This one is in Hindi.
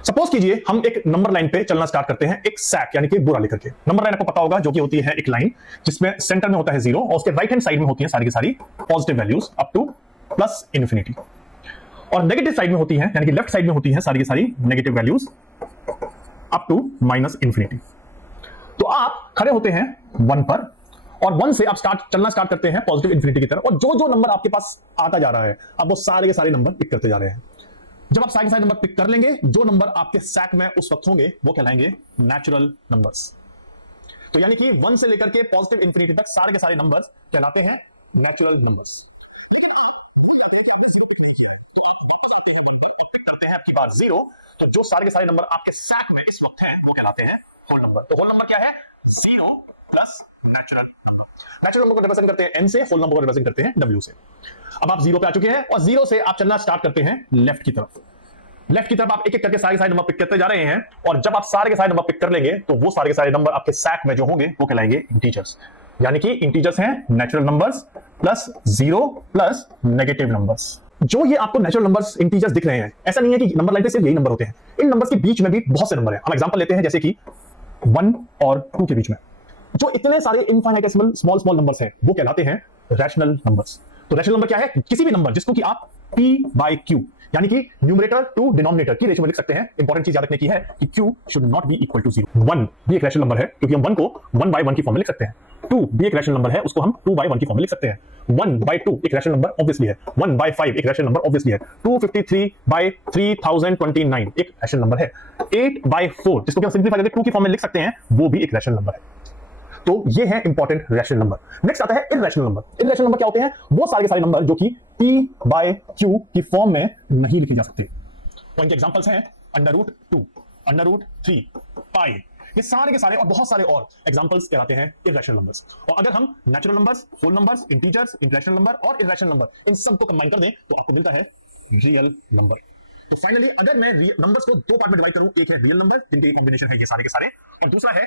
सपोज कीजिए हम एक नंबर लाइन पे चलना स्टार्ट करते हैं, एक सैक यानी कि बोरा लेकर के। नंबर लाइन आपको पता होगा जो कि होती है एक लाइन जिसमें सेंटर में होता है 0 और उसके राइट हैंड साइड में होती है सारी की सारी positive values up two plus infinity, और नेगेटिव साइड में होती है यानी कि लेफ्ट साइड में होती है सारी की सारी negative values up to minus infinity. तो आप खड़े होते हैं 1 पर और 1 से आप चलना स्टार्ट करते हैं पॉजिटिव इन्फिनिटी की तरफ, और जो जो नंबर आपके पास आता जा रहा है आप वो सारे के सारे नंबर पिक करते जा रहे हैं। जब आप सारे के सारे नंबर पिक कर लेंगे, जो नंबर आपके सैक में उस वक्त होंगे वो कहलाएंगे नेचुरल नंबर्स। तो यानी कि 1 से लेकर के पॉजिटिव इन्फिनिटी तक सारे के सारे नंबर्स कहलाते हैं नेचुरल नंबर्स। करते हैं आपकी बात 0, तो जो सारे के सारे नंबर आपके सैक में इस वक्त हैं वो कहलाते हैं होल नंबर। तो होल नंबर क्या है? 0 plus natural number. Natural number को रिप्रेजेंट करते हैं n से, होल नंबर को रिप्रेजेंट करते हैं w से। अब आप 0 पे आ चुके हैं और 0 से आप चलना स्टार्ट करते हैं लेफ्ट की तरफ। लेफ्ट की तरफ आप एक एक करके सारे नंबर पिक करते जा रहे हैं, और जब आप सारे के सारे नंबर पिक कर लेंगे तो वो सारे के सारे नंबर आपके सैक में जो होंगे वो कहलाएंगे इंटीजर्स। यानी कि इंटीजर्स हैं natural numbers plus 0 plus negative numbers. जो ये आपको नेचुरल नंबर्स इंटीजर्स दिख रहे हैं, ऐसा नहीं है कि नंबर लाइन पे सिर्फ यही नंबर होते हैं, इन नंबर्स के बीच में भी बहुत से नंबर हैं। हम एग्जांपल लेते हैं जैसे कि 1 और 2 के बीच में जो इतने सारे इनफाइनाइटेसिमल स्मॉल स्मॉल नंबर्स हैं वो कहलाते हैं रैशनल नंबर्स। तो रैशनल नंबर क्या है? किसी भी नंबर जिसको कि आप p/q यानी कि न्यूमरेटर टू डिनोमिनेटर की रेशियो में लिख सकते हैं। इंपॉर्टेंट चीज याद रखने की है कि q should not be equal to 0। 1 भी एक रैशनल नंबर है क्योंकि हम 1 को 1/1 की फॉर्म में लिख सकते हैं। 2 भी एक रैशनल नंबर है, उसको हम 2/1 की फॉर्म में लिख सकते हैं। 1/2 एक रैशनल नंबर ऑब्वियसली है। 1/5 एक रैशनल नंबर ऑब्वियसली है। 253/3029 एक रैशनल नंबर है। 8/4 जिसको हम सिंपलीफाई करके 2 की फॉर्म में लिख सकते हैं, वो भी एक रैशनल नंबर है। तो ये है इंपॉर्टेंट रैशनल नंबर। नेक्स्ट आता है इररेशनल नंबर। इररेशनल नंबर क्या होते हैं? वो सारे के सारे नंबर जो कि p/q की फॉर्म में नहीं लिखे जा सकते। तो इनके एग्जांपल्स हैं √2, √3, पाई। ये सारे के सारे और बहुत सारे और एग्जांपल्स कहलाते हैं इररेशनल नंबर्स। और अगर हम natural numbers, whole numbers, integers, irrational number और इररेशनल नंबर इन सबको कंबाइन कर दें तो आपको मिलता है रियल नंबर। तो फाइनली अगर मैं नंबर्स को 2 पार्ट में डिवाइड करूं, एक है रियल नंबर जिनके कॉम्बिनेशन है ये सारे के सारे, और दूसरा है